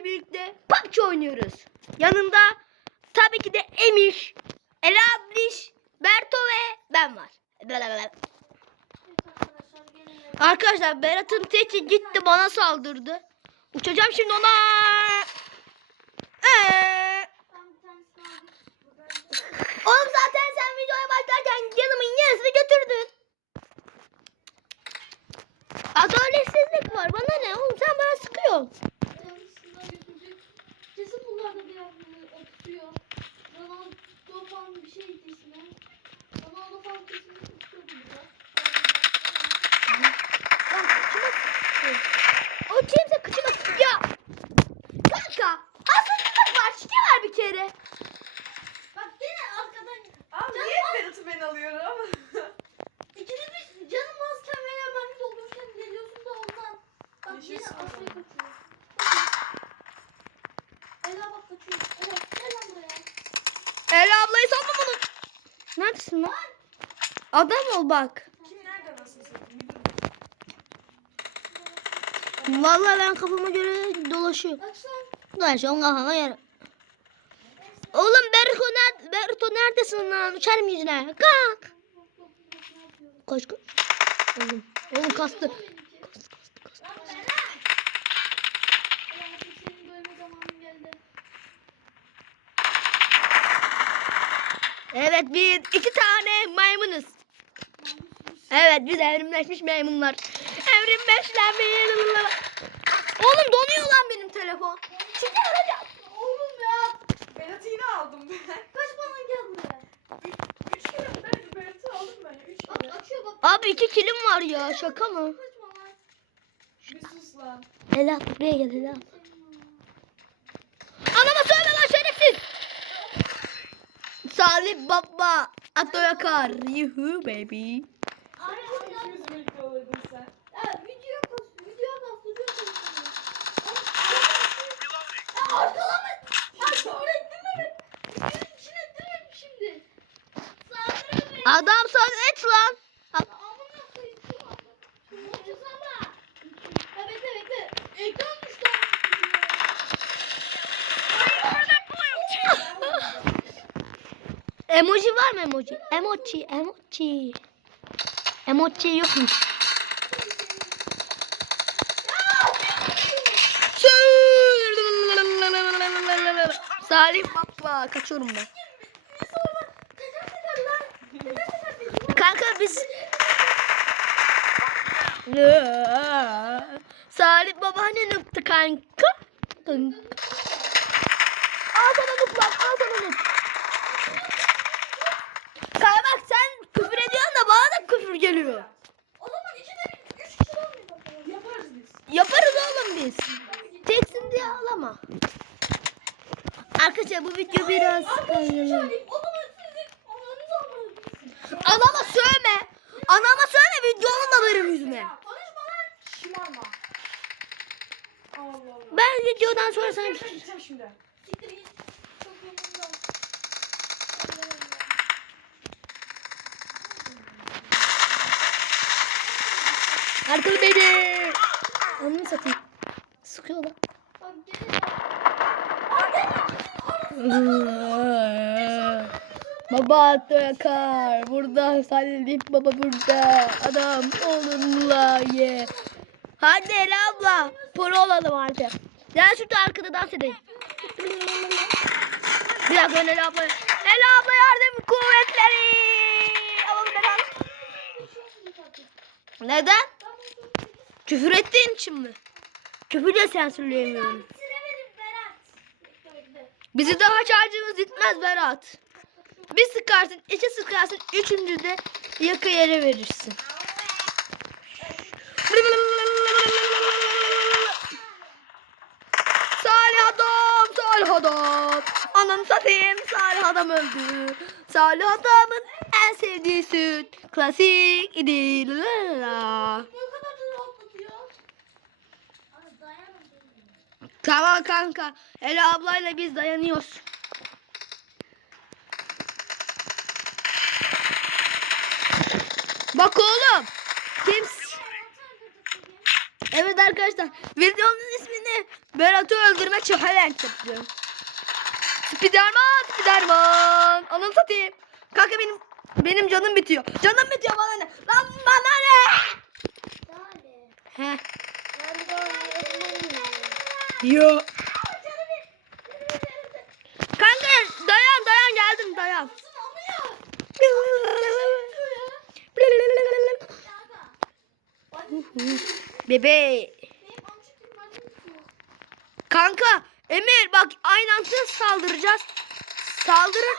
sizlerle birlikte PUBG oynuyoruz. Yanında tabii ki de Emir, Ela Abliş, Berto ve ben var. Arkadaşlar Berat'ın teki gitti bana saldırdı. Uçacağım şimdi ona. Ee, Oğlum zaten sen videoya başlarken yanımın yarısını götürdün. Adaletsizlik var. Bana ne oğlum sen bana sıkıyorsun. Kesin bunlarda bir yapmayı oturuyor. Ronaldo falan bir şey ismi. Ronaldo falan kesin tutuyor burada. Lan kıçıma sıktı. O kimse kıçıma Ya. Kanka. Hastalık var. Şike var bir kere. Bak gene arkadan Abi Canım niye al. Berat'ı ben alıyorum? ikiniz bir canım azken veya mermi doldururken geliyorsun da ondan. Bak Yeşil yine sıkma. arkaya kaçıyor. Ela bak kaçıyor. Ela gel lan buraya. Ela ablayı sanma bunu. Lan? Adam ol bak. Kim nerede nasıl satayım? Vallahi ben kafama göre dolaşıyorum. Dolaşıyorum kafama göre. Oğlum Berto, ner Berto neredesin lan? Uçarım yüzüne. Kalk. Koş koş. Oğlum, oğlum. Kastı kastı kastı. Lan Ela. Ela artık senin bölme zamanın geldi. Evet biz iki tane maymunuz. Evet biz evrimleşmiş maymunlar. Evrimleşmiş. Oğlum donuyor lan benim telefon. Şimdi arayacağım. Oğlum ya. Berat'ı yine aldım ben. Kaç bana gel buraya. Üç, üç kere ben Berat'ı aldım ben ya. Üç Bak kere. açıyor bak. Abi iki kilim var ya şaka mı? Bir sus lan. Ela buraya gel Ela. Anama söyle lan şerefsiz. Salih baba Ato yakar. Yuhu baby. Abi ondan. İkimiz birlikte olurdun sen. Ya video kas, video kas, video kas. Ya arkalama. Ya sonra ettirme beni. Videonun içine ettirme şimdi. Saldırı beni. Adam sen et lan. Ya bekle bekle. Ekran Emoji var mı emoji? Emoji, emoji. Emoji yokmuş. Salih baba kaçıyorum ben. Kanka biz Salih baba hani nıktı kanka? Kanka. Al sana nup lan al sana nup. Kanka bak sen küfür ediyorsun da bana da küfür geliyor. O zaman içine bir- üç kişi olmuyor. Yaparız biz. Yaparız oğlum biz. Teksin diye ağlama. Arkadaşlar bu video biraz alırım. Anama söyleme. Anama söyle videonun da benim yüzüme. Ben videodan sonra sana şimdi. Siktir git. Arkalı beni. Onu satayım. Sıkıyor lan. Baba Ato yakar. Burada Salih baba burada. Adam onunla ye. Hadi Ela abla. Pro olalım artık. Gel şurada arkada dans edelim. Bir dakika Ela abla. Ela abla yardım kuvvetleri. Alalım Ela. Neden? Küfür ettiğin için mi? Küfür de bekle. Bizi daha şarjımız gitmez Berat. Bir sıkarsın, iki sıkarsın, üçüncü de yakı yere verirsin. Salih adam, Salih adam. Ananı satayım, Salih adam öldü. Salih adamın en sevdiği süt. Klasik idi. La la la. Ne kadar da rahatlatıyor. Abi dayanın. Tamam kanka. Ela ablayla biz dayanıyoruz. Bak oğlum. Kim? Evet arkadaşlar videomuzun ismini Berat'ı öldürme challenge yapacağım. Spiderman, Spiderman. Ananı satayım. Kanka benim benim canım bitiyor. Canım bitiyor bana ne? Lan bana ne? He. Yo. Kanka dayan dayan geldim dayan. Bebe. Kanka Emir bak aynı anda saldıracağız. Saldırın.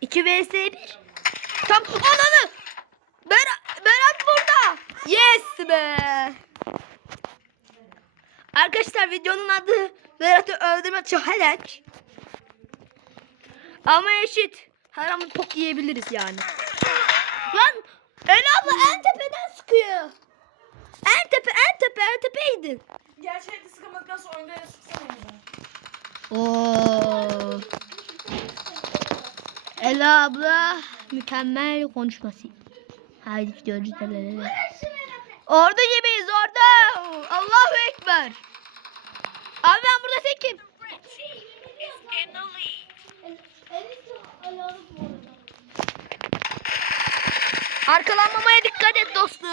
2 vs 1. Tam ananı. Berat, Berat burada. Yes be. Arkadaşlar videonun adı Berat'ı öldürme challenge. Ama eşit. Her an pok yiyebiliriz yani. Lan Ela abla en tepeden sıkıyor. En tepe en tepe en tepeydin. Gerçekten sıkamadıktan sonra oyunda ya sıksana. Oo. Ela abla mükemmel konuşması. Haydi gidiyoruz. Orada yemeyiz orada. Allahu Ekber. Abi ben burada tekim. Arkalanmamaya dikkat et dostum.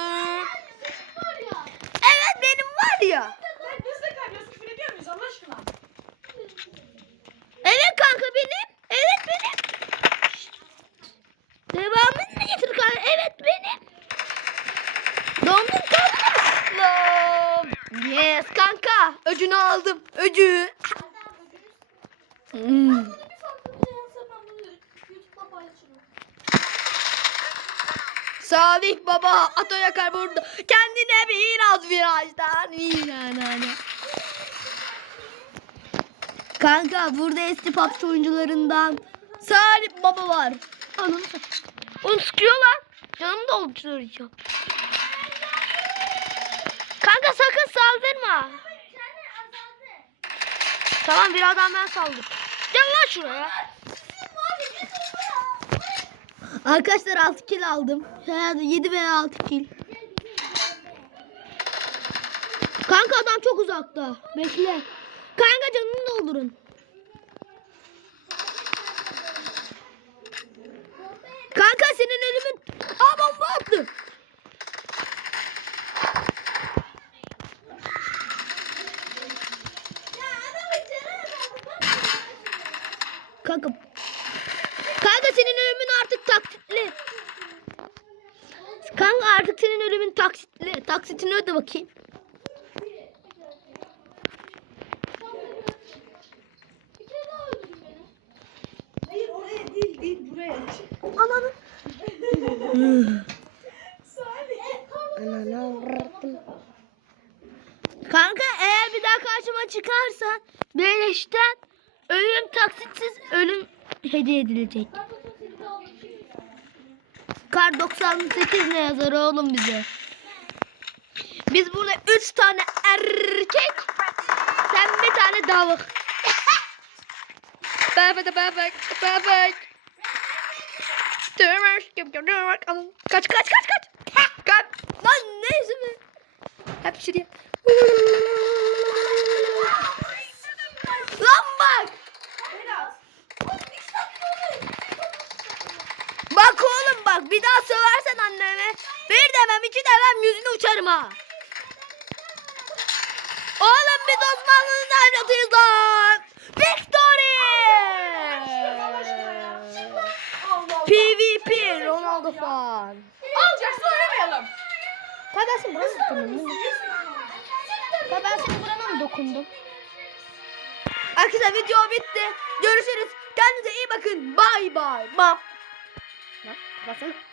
Evet benim var ya. Lan biz de kaybediyoruz. Küfür ediyor muyuz Allah aşkına? Evet kanka benim. Evet benim. Devamını getir kanka. Evet benim. Dondum kanka. Yes Öcünü aldım. Öcü. Hmm. Salih baba ato yakar burada. Kendine biraz virajdan. Yani. Kanka burada eski PUBG oyuncularından Salih baba var. Anam. Onu sıkıyor lan. Canımı dolduracağım. Kanka sakın saldırma. Tamam birazdan ben saldır. Gel lan şuraya. Arkadaşlar 6 kill aldım. Herhalde 7 veya 6 kill. Kanka adam çok uzakta. Bekle. Kanka canını doldurun. Kanka senin ölümün... Aa bomba attı. Kanka. Kanka senin ölümün artık taksitli. Kanka artık senin ölümün taksitli. Taksitini öde bakayım. Hayır oraya değil değil buraya. Ananı. Salih. Kanka eğer bir daha karşıma çıkarsan beleşten ölüm taksitsiz ölüm hediye edilecek. Kar 98 ne yazar oğlum bize? Biz burada 3 tane erkek sen bir tane davuk. Perfect, perfect, perfect. Kaç kaç kaç kaç. Kaç. Lan ne ismi? Hep şuraya. Lan bak. Berat. Bak oğlum bak bir daha söversen anneme. Bir demem demem yüzünü uçarım ha. Oğlum biz Osmanlı'nın evlatıyız lan. Victory. PvP Ronaldo fan. Alacaksa oynamayalım. Tabii ben seni buraya mı dokundum? Tabii ben seni buraya mı dokundum? Arkadaşlar video bitti. Görüşürüz. Kendinize iyi bakın. Bye bye. Bye. Bak, baksana.